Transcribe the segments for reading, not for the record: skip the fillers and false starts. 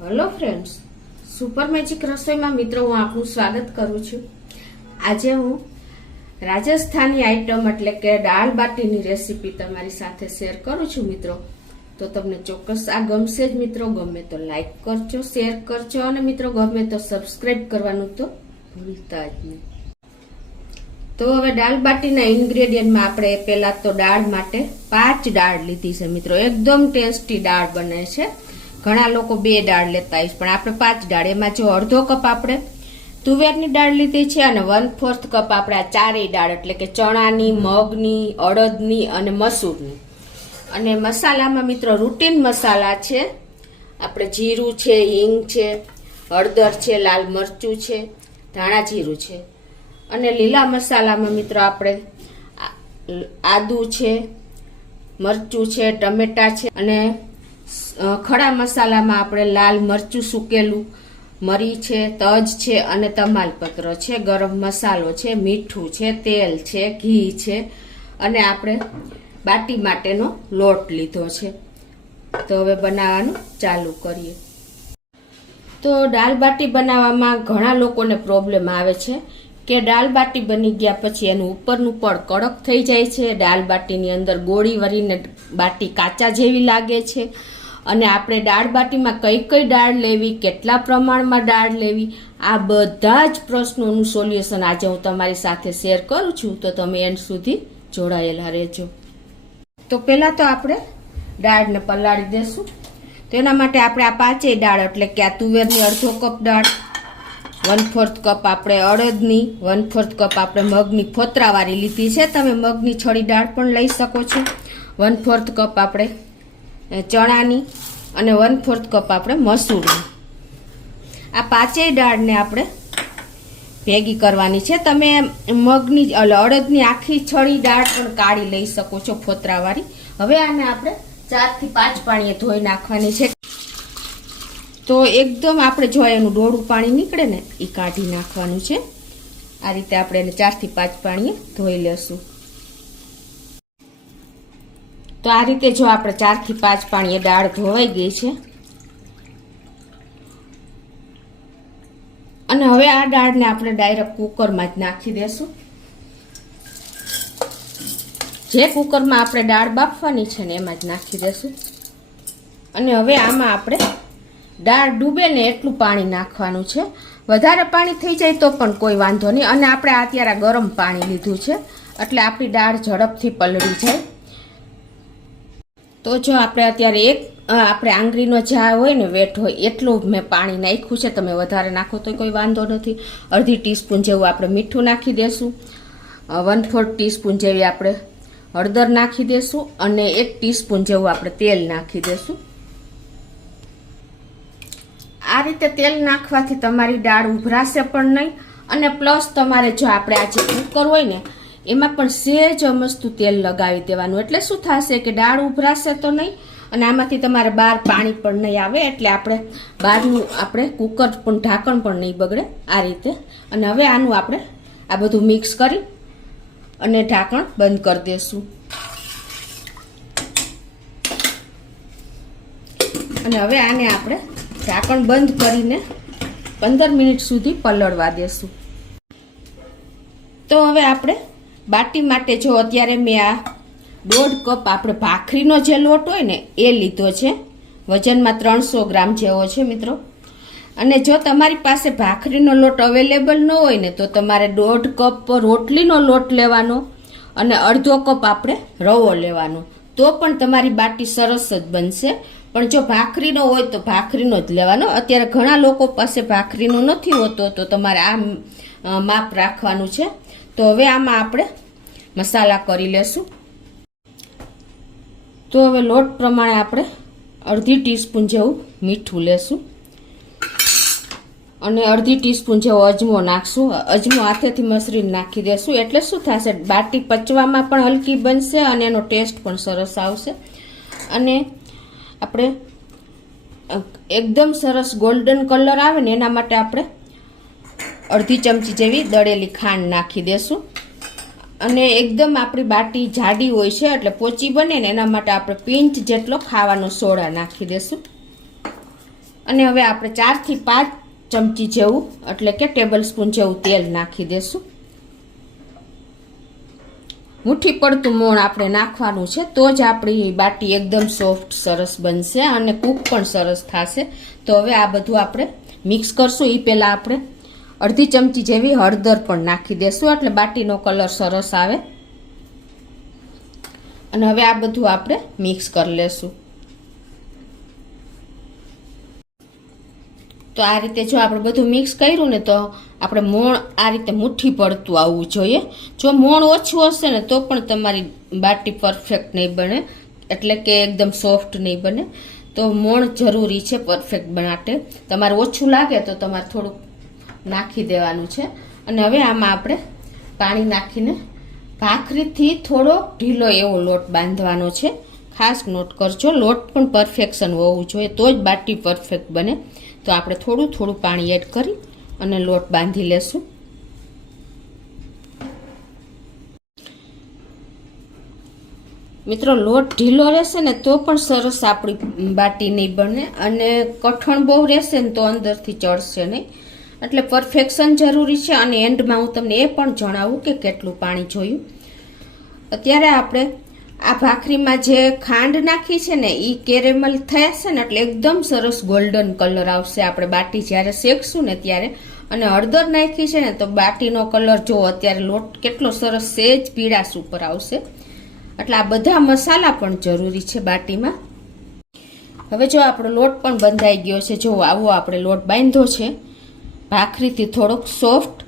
Hello friends, super magic રસોઈમાં મિત્રો હું આપનું સ્વાગત કરું છું। આજે હું રાજસ્થાની આઈટમ એટલે કે દાળ બાટીની રેસીપી તમારી સાથે શેર કરું છું મિત્રો। તો તમને ચોક્કસ આ ગમશે જ મિત્રો। ગમે તો લાઈક કરજો, શેર કરજો અને મિત્રો ગમે તો સબસ્ક્રાઇબ કરવાનું તો ભૂલતા જ નહીં। તો હવે દાળ બાટીના ઇન્ગ્રેડિયન્ટમાં આપણે પહેલા તો દાળ માટે 5 દાળ લીધી છે મિત્રો। એકદમ ટેસ્ટી દાળ બને છે। ઘણા લોકો 2 દાળ લેતા હોય પણ આપણે 5 દાળ, એમાં જો અડધો કપ આપણે તુવેરની દાળ લીધી છે અને 1/4 કપ આપણે આ ચારેય દાળ એટલે કે ચણાની, મગની, અડદની અને મસૂરની। અને મસાલામાં મિત્રો રૂટીન મસાલા છે, આપણે જીરું છે, હિંગ છે, હળદર છે, લાલ મરચું છે, ધાણા જીરું છે। અને લીલા મસાલામાં મિત્રો આપણે આદુ છે, મરચું છે, ટમેટા છે અને ખડા મસાલામાં આપણે લાલ મરચું સૂકેલું, મરી છે, તજ છે અને તમાલપત્ર છે, ગરમ મસાલો છે, મીઠું છે, તેલ છે, ઘી છે અને આપણે બાટી માટેનો લોટ લીધો છે। તો હવે બનાવવાનું ચાલુ કરીએ। તો દાળ બાટી બનાવવામાં ઘણા લોકોને પ્રોબ્લેમ આવે છે કે દાળ બાટી બની ગયા પછી એનું ઉપરનું પડ કડક થઈ જાય છે, દાળ બાટીની અંદર ગોળી વળીને બાટી કાચા જેવી લાગે છે। અને આપણે દાળ બાટીમાં કઈ કઈ દાળ લેવી, કેટલા પ્રમાણમાં દાળ લેવી, આ બધા જ પ્રશ્નોનું સોલ્યુશન આજે હું તમારી સાથે શેર કરું છું। તો તમે એન્ડ સુધી જોડાયેલા રહેજો। તો પહેલા તો આપણે દાળને પલાળી દેશું। તો એના માટે આપણે આ 5 દાળ એટલે કે આ તુવેરની અડધો કપ દાળ, 1/4 કપ આપણે અડદની, 1/4 કપ આપણે મગની ફોતરાવાળી લીધી છે, તમે મગની છડી દાળ પણ લઈ શકો છો, 1/4 કપ આપણે ચણાની અને 1/4 કપ આપણે મસૂરની। આ 5 દાળને આપણે ભેગી કરવાની છે। તમે મગની અડદની આખી છડી દાળ પણ કાઢી લઈ શકો છો ફોતરાવાળી। હવે આને આપણે 4 થી 5 પાણીએ ધોઈ નાખવાની છે। તો એકદમ આપણે જો એનું ડોળું પાણી નીકળે ને એ કાઢી નાખવાનું છે। આ રીતે આપણે એને 4 થી 5 પાણીએ ધોઈ લેશું। તો આ રીતે જો આપણે 4 થી 5 પાણીએ દાળ ધોવાઈ ગઈ છે અને હવે આ દાળને આપણે ડાયરેક્ટ કુકરમાં જ નાખી દેશું। જે કુકરમાં આપણે દાળ બાફવાની છે ને એમાં જ નાખી દેશું। અને હવે આમાં આપણે દાળ ડૂબે ને એટલું પાણી નાખવાનું છે। વધારે પાણી થઈ જાય તો પણ કોઈ વાંધો નહીં। અને આપણે અત્યારે ગરમ પાણી લીધું છે એટલે આપણી દાળ ઝડપથી પલળી જાય। તો જો આપણે અત્યારે આપણે આંગળીનો જા હોય ને વેટ હોય એટલું મેં પાણી નાખ્યું છે। તમે વધારે નાખો તો કોઈ વાંધો નથી। અડધી ટીસ્પૂન જેવું આપણે મીઠું નાખી દેશું, 1/4 ટીસ્પૂન જેવી આપણે હળદર નાખી દેશું અને 1 ટીસ્પૂન જેવું આપણે તેલ નાખી દેશું। આ રીતે તેલ નાખવાથી તમારી દાળ ઉભરાશે પણ નહીં અને પ્લસ તમારે જો આપણે આ જે કુકર હોય ને એમાં પણ સહેજ મસ્તું તેલ લગાવી દેવાનું, એટલે શું થશે કે દાળ ઉભરાશે તો નહીં અને આમાંથી તમારે બહાર પાણી પણ નહીં આવે, એટલે આપણે બહારનું આપણે કુકર પણ ઢાંકણ પણ નહીં બગડે આ રીતે। અને હવે આનું આપણે આ બધું મિક્સ કરી અને ઢાંકણ બંધ કરી દેશું। અને હવે આને આપણે ઢાંકણ બંધ કરીને 15 મિનિટ સુધી પલળવા દેશું। તો હવે આપણે બાટી માટે જો અત્યારે મેં આ 1.5 કપ આપણે ભાખરીનો જે લોટ હોય ને એ લીધો છે, વજનમાં 300 ગ્રામ જેવો છે મિત્રો। અને જો તમારી પાસે ભાખરીનો લોટ અવેલેબલ ન હોય ને તો તમારે 1.5 કપ રોટલીનો લોટ લેવાનો અને અડધો કપ આપણે રવો લેવાનો, તો પણ તમારી બાટી સરસ જ બનશે। પણ જો ભાખરીનો હોય તો ભાખરીનો જ લેવાનો। અત્યારે ઘણા લોકો પાસે ભાખરીનો નથી હોતો તો તમારે આ માપ રાખવાનું છે। તો હવે આમાં આપણે મસાલા કરી લેશું। તો હવે લોટ પ્રમાણે આપણે અડધી ટીસ્પૂન જેવું મીઠું લેશું અને અડધી ટીસ્પૂન જેવો અજમો નાખશું। અજમો હાથેથી મસરીને નાખી દેશું, એટલે શું થશે બાટી પચવામાં પણ હલકી બનશે અને એનો ટેસ્ટ પણ સરસ આવશે। અને આપણે એકદમ સરસ ગોલ્ડન કલર આવે ને એના માટે આપણે અડધી ચમચી જેવી દળેલી ખાંડ નાખી દેશું। અને એકદમ આપણી બાટી જાડી હોય છે એટલે પોચી બને ને એના માટે આપણે પિંચ જેટલો ખાવાનો સોડા નાખી દેશું। અને હવે આપણે 4 થી 5 ચમચી જેવું એટલે કે ટેબલ સ્પૂન જેવું તેલ નાખી દેશું. મુઠ્ઠી પડતું મોણ આપણે નાખવાનું છે, તો જ આપણી બાટી એકદમ સોફ્ટ સરસ બનશે અને કૂક પણ સરસ થશે. તો હવે આ બધું આપણે મિક્સ કરશું. એ પહેલાં આપણે અડધી ચમચી જેવી હળદર પણ નાખી દેશું એટલે બાટીનો કલર સરસ આવે. અને હવે આ બધું આપણે મિક્સ કરી લેશું. તો આ રીતે જો આપણે બધું મિક્સ કર્યું ને તો આપણે મોણ આ રીતે મુઠ્ઠી પડતું આવવું જોઈએ. જો મોણ ઓછું હશે ને તો પણ તમારી બાટી પરફેક્ટ નહીં બને, એટલે કે એકદમ સોફ્ટ નહીં બને. તો મોણ જરૂરી છે પરફેક્ટ માટે. તમારે ઓછું લાગે તો તમારે થોડુંક નાખી દેવાનું છે. અને હવે આમાં આપણે પાણી નાખીને ભાખરીથી થોડો ઢીલો એવો લોટ બાંધવાનો છે. ખાસ નોટ કરજો, લોટ પણ પરફેક્શન હોવું જોઈએ તો જ બાટી પરફેક્ટ બને. તો આપણે થોડું થોડું પાણી એડ કરી અને લોટ બાંધી લેશું. મિત્રો લોટ ઢીલો રહેશે ને તો પણ સરસ આપણી બાટી નહીં બને, અને કઠણ બહુ રહેશે ને તો અંદરથી ચડશે નહીં. એટલે પરફેક્શન જરૂરી છે. અને એન્ડમાં હું તમને એ પણ જણાવું કે કેટલું પાણી જોયું. અત્યારે આપણે આ ભાખરીમાં જે ખાંડ નાખી છે ને એ કેરેમલ થશે ને એટલે એકદમ સરસ ગોલ્ડન કલર આવશે આપણે બાટી જ્યારે શેકશું ને ત્યારે. અને હળદર નાખી છે ને તો બાટીનો કલર જો અત્યારે લોટ કેટલો સરસ સેજ પીળાશ ઉપર આવશે. એટલે આ બધા મસાલા પણ જરૂરી છે બાટીમાં. હવે જો આપણો લોટ પણ બંધાઈ ગયો છે. જો આવો આપણે લોટ બાંધ્યો છે ભાખરીથી થોડોક સોફ્ટ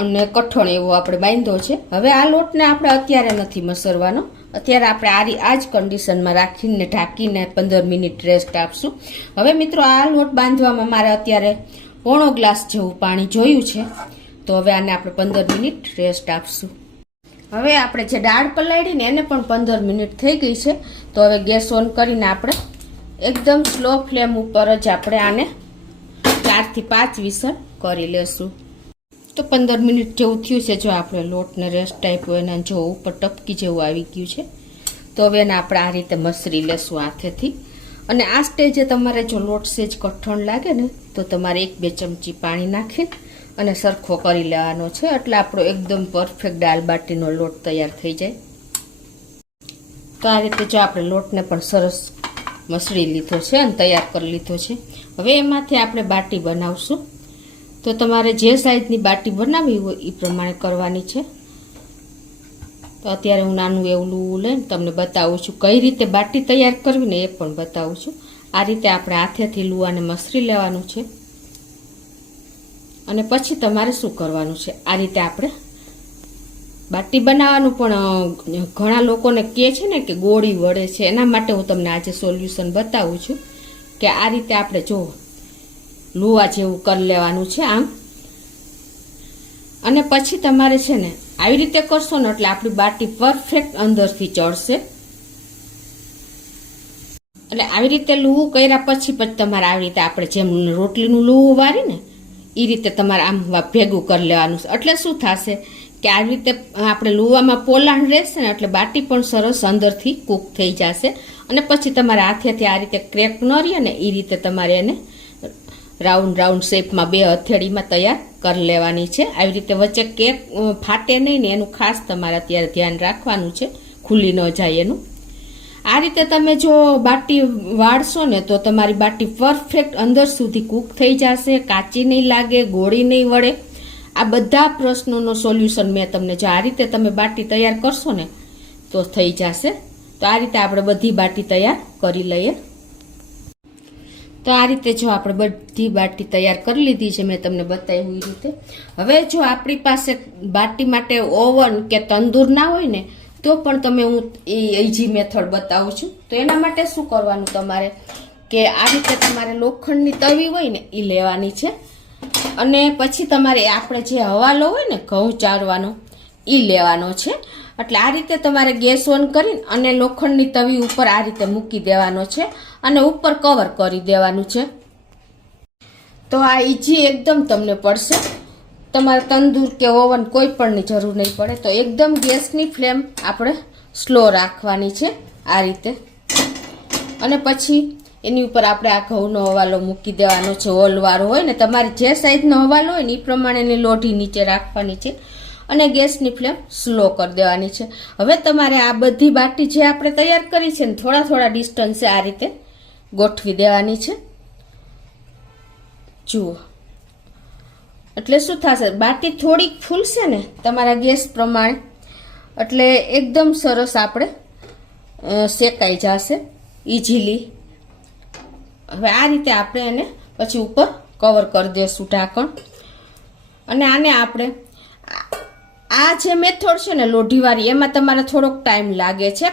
અને કઠણ એવો આપણે બાંધ્યો છે. હવે આ લોટને આપણે અત્યારે નથી મસરવાનો. અત્યારે આપણે આ જ કન્ડિશનમાં રાખીને ઢાંકીને 15 મિનિટ રેસ્ટ આપશું. હવે મિત્રો આ લોટ બાંધવામાં મારે અત્યારે પોણો ગ્લાસ જેવું પાણી જોયું છે. તો હવે આને આપણે 15 મિનિટ રેસ્ટ આપશું. હવે આપણે જે દાળ પલાળીને એને પણ 15 મિનિટ થઈ ગઈ છે. તો હવે ગેસ ઓન કરીને આપણે એકદમ સ્લો ફ્લેમ ઉપર જ આપણે આને 4 થી 5 વિસલ કરી લેશું. તો 15 મિનિટ જેવું થયું છે. જો આપણે લોટને રેસ્ટ આપ્યો એના જો ઉપર ટપકી જેવું આવી ગયું છે. તો હવે એને આપણે આ રીતે મસરી લેશું હાથેથી. અને આ સ્ટેજે તમારે જો લોટ સેજ કઠણ લાગે ને તો તમારે 1-2 ચમચી પાણી નાખીને અને સરખો કરી લેવાનો છે. એટલે આપણો એકદમ પરફેક્ટ દાળ બાટીનો લોટ તૈયાર થઈ જાય. તો આ રીતે જો આપણે લોટને પણ સરસ મસળી લીધો છે અને તૈયાર કરી લીધો છે. હવે એમાંથી આપણે બાટી બનાવશું. તો તમારે જે સાઈઝની બાટી બનાવવી હોય એ પ્રમાણે કરવાની છે. તો અત્યારે હું નાનું એવું લુવું લઈને તમને બતાવું છું કઈ રીતે બાટી તૈયાર કરવી ને એ પણ બતાવું છું. આ રીતે આપણે હાથેથી લુવાને મસળી લેવાનું છે. અને પછી તમારે શું કરવાનું છે, આ રીતે આપણે બાટી બનાવવાનું. પણ ઘણા લોકોને કહે છે ને કે ગોળી વળે છે, એના માટે હું તમને આજે સોલ્યુશન બતાવું છું કે આ રીતે આપણે જો લુવા જેવું કરી લેવાનું છે આમ. અને પછી તમારે છે ને આવી રીતે કરશો ને એટલે આપણી બાટી પરફેક્ટ અંદરથી ચડશે. એટલે આવી રીતે લુવું કર્યા પછી તમારે આવી રીતે આપણે જેમ રોટલીનું લુવું વારી ને એ રીતે તમારે આમ ભેગું કરી લેવાનું છે. એટલે શું થશે કે આવી રીતે આપણે લુવામાં પોલાણ રહેશે ને એટલે બાટી પણ સરસ અંદરથી કૂક થઈ જશે. અને પછી તમારે હાથેથી આ રીતે ક્રેક ન રહે ને એ રીતે તમારે એને રાઉન્ડ શેપમાં 2 હથેળીમાં તૈયાર કરી લેવાની છે. આવી રીતે વચ્ચે કેક ફાટે નહીં ને એનું ખાસ તમારે અત્યારે ધ્યાન રાખવાનું છે, ખુલ્લી ન જાય એનું. આ રીતે તમે જો બાટી વાળશો ને તો તમારી બાટી પરફેક્ટ અંદર સુધી કૂક થઈ જશે, કાચી નહીં લાગે, ગોળી નહીં વળે. આ બધા પ્રશ્નોનો સોલ્યુશન મેં તમને જો આ રીતે તમે બાટી તૈયાર કરશો ને તો થઈ જશે. તો આ રીતે આપણે બધી બાટી તૈયાર કરી લઈએ. તો આ રીતે જો આપણે બધી બાટી તૈયાર કરી લીધી છે મેં તમને બતાવ્યું એ રીતે. હવે જો આપણી પાસે બાટી માટે ઓવન કે તંદૂર ના હોય ને તો પણ તમે હું એ ઈઝી મેથડ બતાવું છું. તો એના માટે શું કરવાનું તમારે કે આ રીતે તમારે લોખંડની તવી હોય ને એ લેવાની છે. અને પછી તમારે આપણે જે હવાલો હોય ને ઘઉં ચારવાનો એ લેવાનો છે. એટલે આ રીતે તમારે ગેસ ઓન કરીને અને લોખંડની તવી ઉપર આ રીતે મૂકી દેવાનો છે અને ઉપર કવર કરી દેવાનું છે. તો આ ઈઝી એકદમ તમને પડશે. તમારે તંદૂર કે ઓવન કોઈ પણની જરૂર નહીં પડે. તો એકદમ ગેસની ફ્લેમ આપણે સ્લો રાખવાની છે આ રીતે. અને પછી એની ઉપર આપણે આ ઘઉંનો હવાલો મૂકી દેવાનો છે, હોલવાળો હોય ને. તમારે જે સાઈઝનો હવાલો હોય ને એ પ્રમાણેની લોઢી નીચે રાખવાની છે અને ગેસની ફ્લેમ સ્લો કરી દેવાની છે. હવે તમારે આ બધી બાટી જે આપણે તૈયાર કરી છે ને થોડા થોડા ડિસ્ટન્સે આ રીતે ગોઠવી દેવાની છે. જુઓ, એટલે શું થશે, બાટી થોડીક ફૂલશે ને તમારા ગેસ પ્રમાણે, એટલે એકદમ સરસ આપણે શેકાઈ જશે ઇઝીલી. હવે આ રીતે આપણે એને પછી ઉપર કવર કરી દઈશું ઢાંકણ. અને આને આપણે આ જે મેથડ છે ને લોઢીવાળી, એમાં તમારે થોડોક ટાઈમ લાગે છે,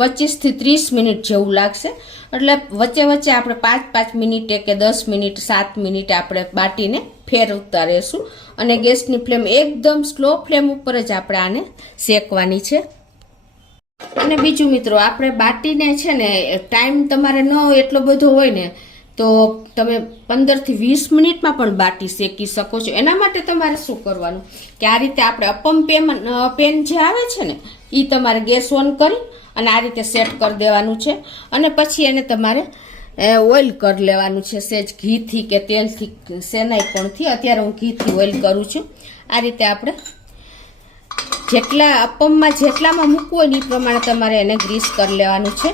25 થી 30 મિનિટ જેવું લાગશે. એટલે વચ્ચે વચ્ચે આપણે 5-5 મિનિટે કે 10 મિનિટ 7 મિનિટે આપણે બાટીને ફેરવતા રહેશું. અને ગેસની ફ્લેમ એકદમ સ્લો ફ્લેમ ઉપર જ આપણે આને શેકવાની છે. અને બીજું મિત્રો, આપણે બાટીને છે ને ટાઈમ તમારે ન એટલો બધો હોય ને તો તમે 15 થી 20 મિનિટમાં પણ બાટી શેકી શકો છો. એના માટે તમારે શું કરવાનું કે આ રીતે આપણે અપમ પેન જે આવે છે ને એ તમારે ગેસ ઓન કરી અને આ રીતે સેટ કરી દેવાનું છે. અને પછી એને તમારે ઓઇલ કરી લેવાનું છે, સેજ ઘીથી કે તેલથી, શેનાઈ પણથી. અત્યારે હું ઘીથી ઓઇલ કરું છું. આ રીતે આપણે જેટલા અપમમાં જેટલામાં મૂકવું હોય ને એ પ્રમાણે તમારે એને ગ્રીસ કરી લેવાનું છે.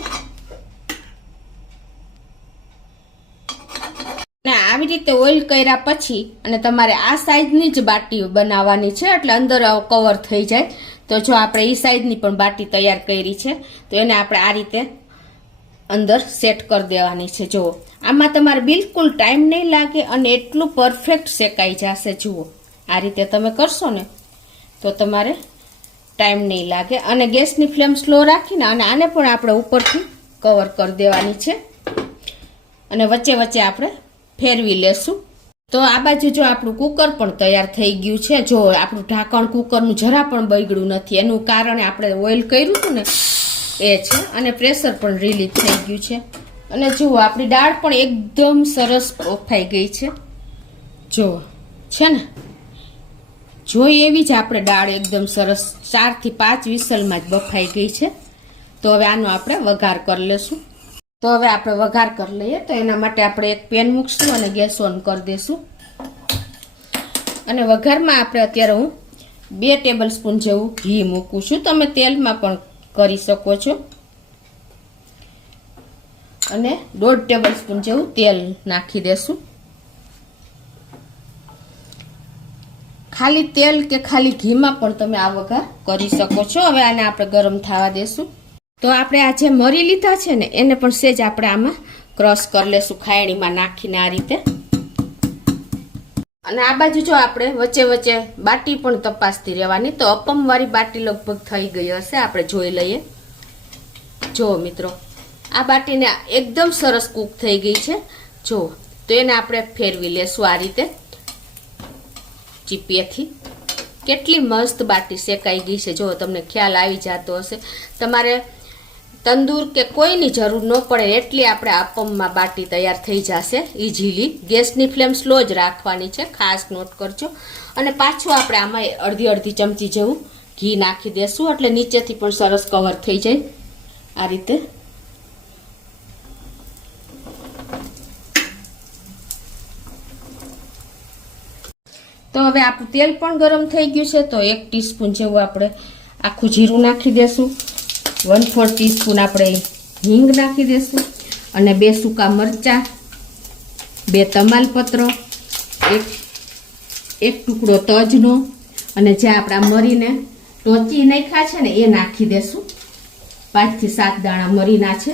ને આવી રીતે ઓઇલ કર્યા પછી અને તમારે આ સાઈઝની જ બાટી બનાવવાની છે, એટલે અંદર કવર થઈ જાય. તો જો આપણે એ સાઈઝની પણ બાટી તૈયાર કરી છે તો એને આપણે આ રીતે અંદર સેટ કરી દેવાની છે. જુઓ, આમાં તમારે બિલકુલ ટાઈમ નહીં લાગે અને એટલું પરફેક્ટ શેકાઈ જશે. જુઓ, આ રીતે તમે કરશો ને તો તમારે ટાઈમ નહીં લાગે. અને ગેસની ફ્લેમ સ્લો રાખીને અને આને પણ આપણે ઉપરથી કવર કરી દેવાની છે અને વચ્ચે વચ્ચે આપણે ફેરવી લેશું. તો આ બાજુ જો આપણું કુકર પણ તૈયાર થઈ ગયું છે. જો આપણું ઢાંકણ કુકરનું જરા પણ બગડ્યું નથી. એનું કારણ આપણે ઓઇલ કર્યું હતું ને એ છે. અને પ્રેશર પણ રિલીઝ થઈ ગયું છે. અને જુઓ, આપણી દાળ પણ એકદમ સરસ બફાઈ ગઈ છે. જુઓ છે ને, જોઈ એવી જ આપણે દાળ એકદમ સરસ 4 થી 5 વિસલમાં જ બફાઈ ગઈ છે. તો હવે આનો આપણે વઘાર કરી લેશું. તો હવે આપણે વઘાર કરી લઈએ. તો એના માટે આપણે એક પેન મૂકશું અને ગેસ ઓન કરી દઈશું. અને વઘારમાં આપણે અત્યારે હું 2 ટેબલ સ્પૂન જેવું ઘી મૂકું છું. તમે તેલમાં પણ કરી શકો છો. અને 1.5 ટેબલ સ્પૂન જેવું તેલ નાખી દેશું. ખાલી તેલ કે ખાલી ઘીમાં પણ તમે આ વઘાર કરી શકો છો. હવે આને આપણે ગરમ થવા દેશું. તો આપણે આ જે મરી લીધા છે ને એને પણ સેજ આપણે આમાં ક્રશ કરી લેશું, ખાયણીમાં નાખીને આ રીતે. અને આ બાજુ જો આપણે વચ્ચે વચ્ચે બાટી પણ તપાસતી રહેવાની. તો અપમવાળી બાટી લગભગ થઈ ગઈ હશે, આપણે જોઈ લઈએ. જો મિત્રો, આ બાટીને એકદમ સરસ કૂક થઈ ગઈ છે. જો, તો એને આપણે ફેરવી લેશું આ રીતે ચીપીએથી. કેટલી મસ્ત બાટી શેકાઈ ગઈ છે. જો તમને ખ્યાલ આવી જતો હશે. તમારે તંદૂર કે કોઈની જરૂર ન પડે એટલી આપણે અપમમાં બાટી તૈયાર થઈ જશે ઇઝીલી. ગેસની ફ્લેમ સ્લો જ રાખવાની છે, ખાસ નોટ કરજો. અને પાછું આપણે આમાં અડધી ચમચી જેવું ઘી નાખી દેશું, એટલે નીચેથી પણ સરસ કવર થઈ જાય આ રીતે. તો હવે આપણું તેલ પણ ગરમ થઈ ગયું છે. તો 1 ટીસ્પૂન જેવું આપણે આખું જીરું નાખી દેશું. 1/4 ટીસ્પૂન આપણે હિંગ નાખી દેશું. અને 2 સૂકા મરચાં, 2 તમાલપત્ર, એક ટુકડો તજનો અને જે આપણા મરીને ટોચી નાખ્યા છે ને એ નાખી દેશું. 5 થી 7 દાણા મરીના છે.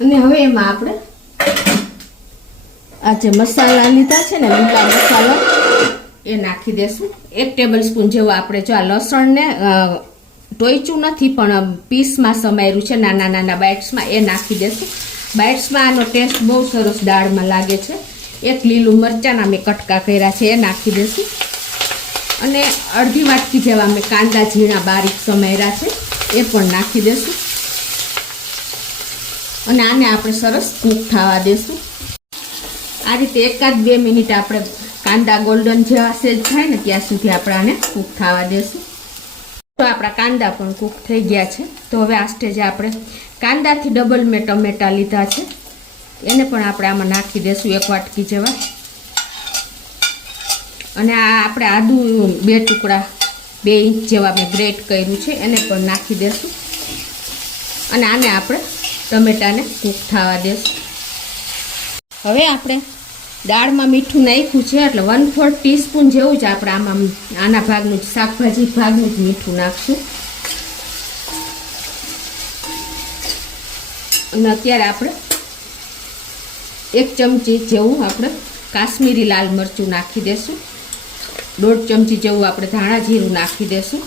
અને હવે એમાં આપણે આ જે મસાલા લીધા છે ને લીલા મસાલો એ નાખી દેશું. 1 ટેબલ સ્પૂન જેવું આપણે જો આ લસણને ટોયચું નથી પણ પીસમાં સમાર્યું છે, નાના નાના બાઇટ્સમાં, એ નાખી દેશું. બાઇટ્સમાં આનો ટેસ્ટ બહુ સરસ દાળમાં લાગે છે. 1 લીલું મરચાંના મેં કટકા કર્યા છે એ નાખી દેશું. અને અડધી વાટકી જેવા મેં કાંદા ઝીણા બારીક સમાર્યા છે એ પણ નાખી દેશું. અને આને આપણે સરસ કૂક થવા દેશું. આ રીતે 1-2 મિનિટ આપણે કાંદા ગોલ્ડન જેવા સેજ થાય ને ત્યાં સુધી આપણે આને કૂક થવા દેશું. તો આપણા કાંદા પણ કૂક થઈ ગયા છે. તો હવે આ સ્ટેજે આપણે કાંદાથી ડબલ મેં ટમેટા લીધા છે, એને પણ આપણે આમાં નાખી દઈશું 1 વાટકી જેવા. અને આ આપણે આદુ 2 ટુકડા 2 ઇંચ જેવા મેં ગ્રેટ કર્યું છે, એને પણ નાખી દઈશું. અને આને આપણે ટમેટાને કૂક થવા દઈશું. હવે આપણે દાળમાં મીઠું નાખ્યું છે એટલે 1/4 ટીસ્પૂન જેવું જ આપણે આમાં આના ભાગનું જ શાકભાજી ભાગનું જ મીઠું નાખશું. અને અત્યારે આપણે 1 ચમચી જેવું આપણે કાશ્મીરી લાલ મરચું નાખી દઈશું. 1/2 ચમચી જેવું આપણે ધાણા જીરું નાખી દઈશું.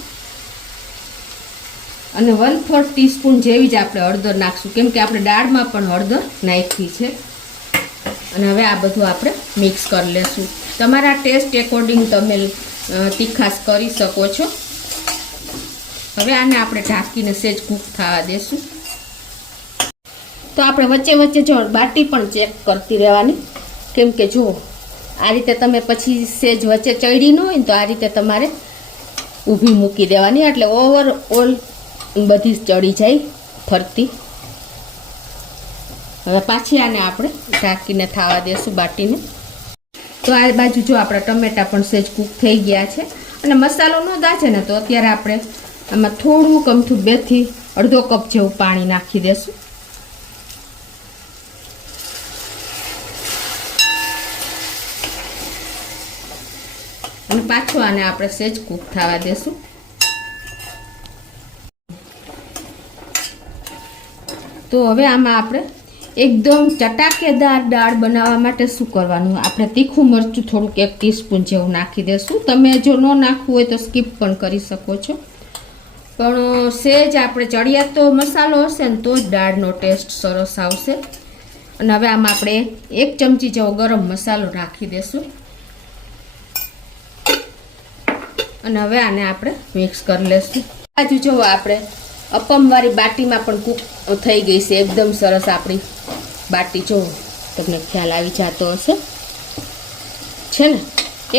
અને 1/4 ટીસ્પૂન જેવી જ આપણે હળદર નાખશું, કેમ કે આપણે દાળમાં પણ હળદર નાખી છે. અને હવે આ બધું આપણે મિક્સ કરી લેશું. તમારા ટેસ્ટ એકોર્ડિંગ તમે તીખાશ કરી શકો છો. હવે આને આપણે ઢાંકીને સેજ કૂક થવા દેશું. તો આપણે વચ્ચે વચ્ચે જો બાટી પણ ચેક કરતી રહેવાની, કેમ કે જો આ રીતે તમે પછી સેજ વચ્ચે ચડી ન હોય ને તો આ રીતે તમારે ઊભી મૂકી દેવાની, એટલે ઓવરઓલ બધી ચડી જાય ફરતી. હવે પાછી આને આપણે ઢાંકીને થવા દેશું બાટીને. તો આ બાજુ જો આપણા ટમેટા પણ સેજ કૂક થઈ ગયા છે. અને મસાલો ન દાજે ને તો અત્યારે આપણે આમાં થોડું કમથું 2 થી અડધો કપ જેવું પાણી નાખી દેશું. અને પાછું આને આપણે સેજ કૂક થવા દેશું. તો હવે આમાં આપણે એકદમ ચટાકેદાર દાળ બનાવવા માટે શું કરવાનું, આપણે તીખું મરચું થોડુંક 1 ટીસ્પૂન જેવું નાખી દેશું. તમે જો ન નાખવું હોય તો સ્કીપ પણ કરી શકો છો, પણ સેજ આપણે ચડિયાતો મસાલો હશે ને તો જ દાળનો ટેસ્ટ સરસ આવશે. અને હવે આમાં આપણે 1 ચમચી જેવો ગરમ મસાલો નાખી દેશું. અને હવે આને આપણે મિક્સ કરી લેશું. બાજુ જો આપણે અપમવાળી બાટીમાં પણ કૂક થઈ ગઈ છે એકદમ સરસ. આપણી બાટી જો તમને ખ્યાલ આવી જતો હશે છે ને,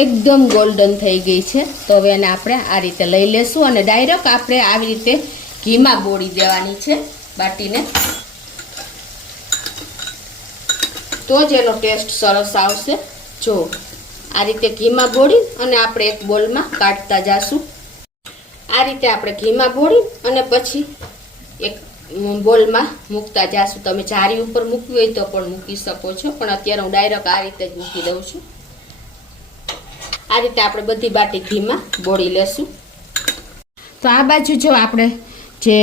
એકદમ ગોલ્ડન થઈ ગઈ છે. તો હવે એને આપણે આ રીતે લઈ લેશું અને ડાયરેક્ટ આપણે આવી રીતે ઘીમાં બોળી દેવાની છે બાટીને, તો જ એનો ટેસ્ટ સરસ આવશે. જો આ રીતે ઘીમાં બોળી અને આપણે એક બોલમાં કાઢતા જાશું. આ રીતે આપણે ઘીમાં બોળી અને પછી એક બોલમાં મૂકતા જાશું. તમે જારી ઉપર મૂકવી હોય તો પણ મૂકી શકો છો, પણ અત્યારે હું ડાયરેક્ટ આ રીતે જ મૂકી દઉં છું. આ રીતે આપણે બધી બાટી ઘીમાં બોળી લેશું. તો આ બાજુ જો આપણે જે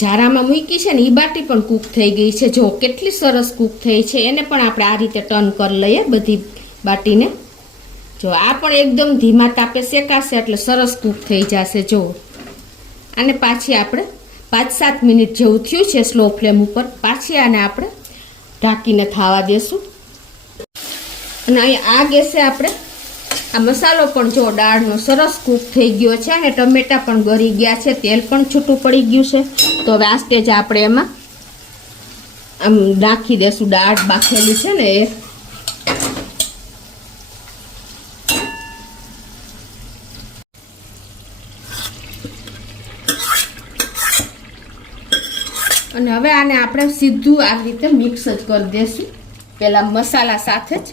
જારામાં મૂકી છે ને એ બાટી પણ કૂક થઈ ગઈ છે. જો કેટલી સરસ કૂક થઈ છે, એને પણ આપણે આ રીતે ટર્ન કરી લઈએ બધી બાટીને. જો આ પણ એકદમ ધીમા તાપે શેકાશે એટલે સરસ કૂક થઈ જશે. જો આને પાછી આપણે 5-7 મિનિટ જેવું થયું છે સ્લો ફ્લેમ ઉપર. પાછી આને આપણે ઢાંકીને થવા દેશું. અને અહીંયા આ ગેસે આપણે આ મસાલો પણ જો દાળનો સરસ કૂક થઈ ગયો છે અને ટમેટા પણ ગળી ગયા છે, તેલ પણ છૂટું પડી ગયું છે. તો હવે આ સ્ટેજ આપણે એમાં આમ નાખી દેશું દાળ બાફેલી છે ને એ. અને હવે આને આપણે સીધું આવી રીતે મિક્સ જ કરી દઈશું પેલા મસાલા સાથે જ.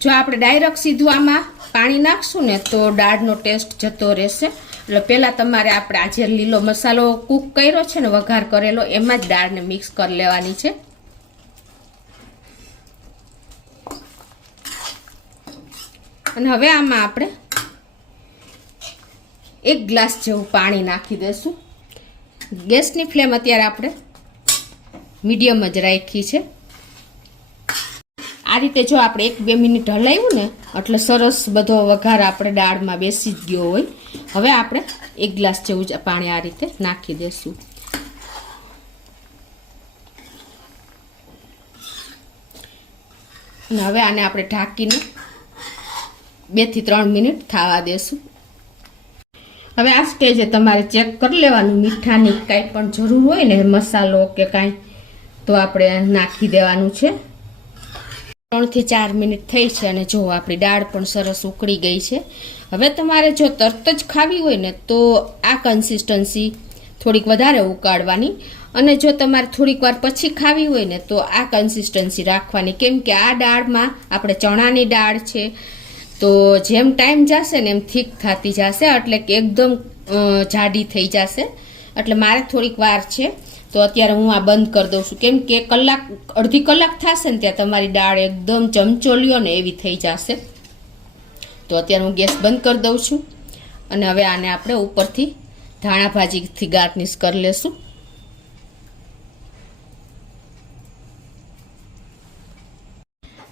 જો આપણે ડાયરેક્ટ સીધું આમાં પાણી નાખશું ને તો દાળનો ટેસ્ટ જતો રહેશે. એટલે પહેલાં તમારે આપણે આજે લીલો મસાલો કૂક કર્યો છે ને વઘાર કરેલો, એમાં જ દાળને મિક્સ કરી લેવાની છે. અને હવે આમાં આપણે 1 ગ્લાસ જેવું પાણી નાખી દઈશું. ગેસની ફ્લેમ અત્યારે આપણે મીડિયમ જ રાખી છે. આ રીતે જો આપણે 1-2 મિનિટ હલાવ્યું ને એટલે સરસ બધો વઘાર આપણે દાળમાં બેસી જ ગયો હોય. હવે આપણે 1 ગ્લાસ જેવું જ પાણી આ રીતે નાખી દઈશું. અને હવે આને આપણે ઢાંકીને 2 થી 3 મિનિટ થવા દેશું. હવે આ સ્ટેજે તમારે ચેક કરી લેવાનું મીઠાની કાંઈ પણ જરૂર હોય ને મસાલો કે કાંઈ તો આપણે નાખી દેવાનું છે. 3 થી 4 મિનિટ થઈ છે અને જો આપણી દાળ પણ સરસ ઉકળી ગઈ છે. હવે તમારે જો તરત જ ખાવી હોય ને તો આ કન્સિસ્ટન્સી થોડીક વધારે ઉકાળવાની, અને જો તમારે થોડીક વાર પછી ખાવી હોય ને તો આ કન્સિસ્ટન્સી રાખવાની, કેમ કે આ દાળમાં આપણે ચણાની દાળ છે તો જેમ ટાઈમ જશે ને એમ થીક થતી જશે, એટલે કે એકદમ જાડી થઈ જશે. એટલે મારે થોડીક વાર છે તો અત્યારે હું આ બંધ કરી દઉં છું, કેમ કે અડધી કલાક થશે ને ત્યાં તમારી દાળ એકદમ ચમચોલીઓ ને એવી થઈ જશે. તો અત્યારે હું ગેસ બંધ કરી દઉં છું અને હવે આને આપણે ઉપરથી ધાણા ભાજીથી ગાર્નિશ કરી લેશું.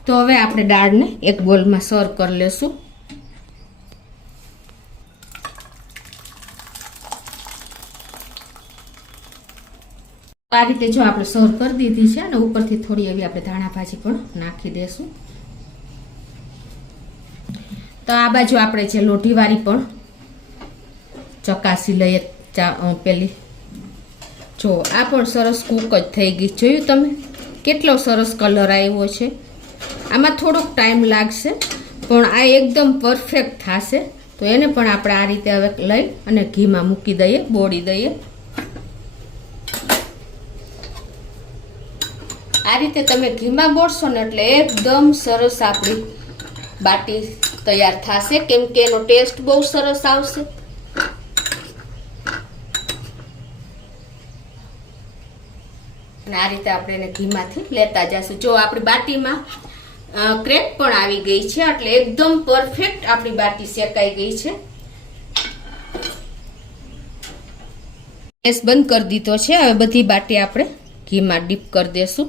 તો હવે આપણે દાળને એક બોલમાં સર્વ કરી લેશું. આ રીતે જો આપણે સર્વ કરી દીધી છે અને ઉપરથી થોડી એવી આપણે ધાણા ભાજી પણ નાખી દેશું. તો આ બાજુ આપણે જે લોઢીવાળી પણ ચકાસી લઈએ પેલી. જો આ પણ સરસ કૂક જ થઈ ગઈ. જોયું તમે કેટલો સરસ કલર આવ્યો છે. આમાં થોડોક ટાઈમ લાગશે પણ આ એકદમ પરફેક્ટ થશે. તો એને પણ આપણે આ રીતે હવે લઈ અને ઘીમાં મૂકી દઈએ, બોળી દઈએ. આ રીતે તમે ઘીમાં બોળશો ને એટલે એકદમ સરસ આપણી બાટી તૈયાર થશે, કેમ કે એનો ટેસ્ટ બહુ સરસ આવશે. અને આ રીતે આપણે એને ઘીમાંથી લેતા જશું. જો આપણી બાટીમાં ક્રેક પણ આવી ગઈ છે, એટલે એકદમ પરફેક્ટ આપણી બાટી શેકાઈ ગઈ છે. ગેસ બંધ કરી દીધો છે. હવે બધી બાટી આપણે ઘીમાં ડીપ કરી દેશું.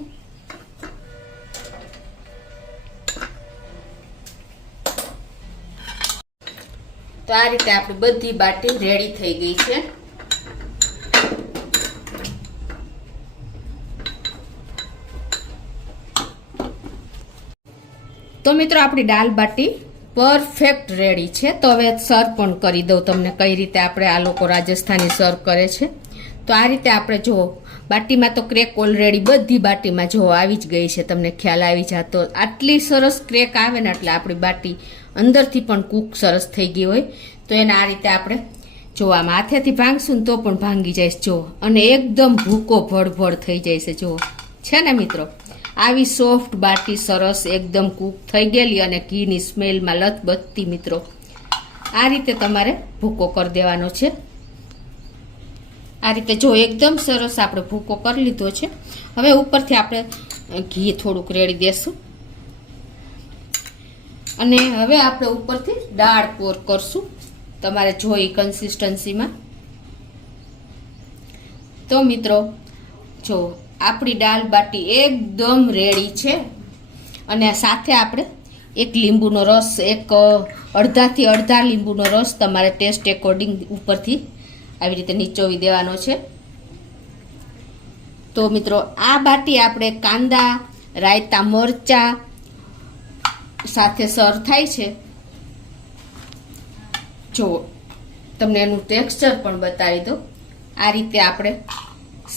તો આ રીતે આપણી બધી બાટી રેડી થઈ ગઈ છે. તો મિત્રો આપણી દાલ બાટી પરફેક્ટ રેડી છે. તો હવે સર્વ પણ કરી દઉં તમને કઈ રીતે આપણે આ લોકો રાજસ્થાની સર્વ કરે છે. તો આ રીતે આપણે જો બાટીમાં તો ક્રેક ઓલરેડી બધી બાટીમાં જો આવી જ ગઈ છે, તમને ખ્યાલ આવી જતો. આટલી સરસ ક્રેક આવે ને એટલે આપણી બાટી અંદરથી પણ કૂક સરસ થઈ ગઈ હોય. તો એને આ રીતે આપણે જો આમ હાથેથી ભાંગશું ને તો પણ ભાંગી જાય જો, અને એકદમ ભૂકો ભડભડ થઈ જાય છે. જો છે ને મિત્રો, આવી સોફ્ટ બાટી સરસ એકદમ કૂક થઈ ગયેલી અને ઘીની સ્મેલમાં લથબથતી. મિત્રો આ રીતે તમારે ભૂકો કરી દેવાનો છે. આ રીતે જો એકદમ સરસ આપણે ભૂકો કરી લીધો છે. હવે ઉપરથી આપણે ઘી થોડુંક રેડી દેશું અને હવે આપણે ઉપરથી દાળ પોર કરશું તમારે જોઈ કન્સિસ્ટન્સીમાં. તો મિત્રો જો આપણી દાલ બાટી એકદમ રેડી છે. અને સાથે આપણે એક લીંબુનો રસ, એક અડધાથી અડધા લીંબુનો રસ તમારે ટેસ્ટ એકોર્ડિંગ ઉપરથી આવી રીતે નીચોવી દેવાનો છે. તો મિત્રો આ બાટી આપણે કાંદા, રાયતા, મરચા સાથે સર્વ થાય છે. જો તમને એનું ટેક્સચર પણ બતાવી દો. આ રીતે આપણે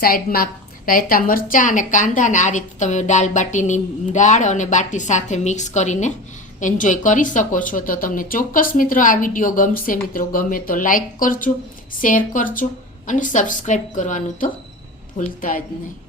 સાઈડમાં રાયતા, મરચાં અને કાંદા, અને આ રીતે તમે દાલ બાટીની દાળ અને બાટી સાથે મિક્સ કરીને એન્જોય કરી શકો છો. તો તમને ચોક્કસ મિત્રો આ વિડીયો ગમશે. મિત્રો ગમે તો લાઈક કરજો, શેર કરજો અને સબસ્ક્રાઈબ કરવાનું તો ભૂલતા જ નહીં.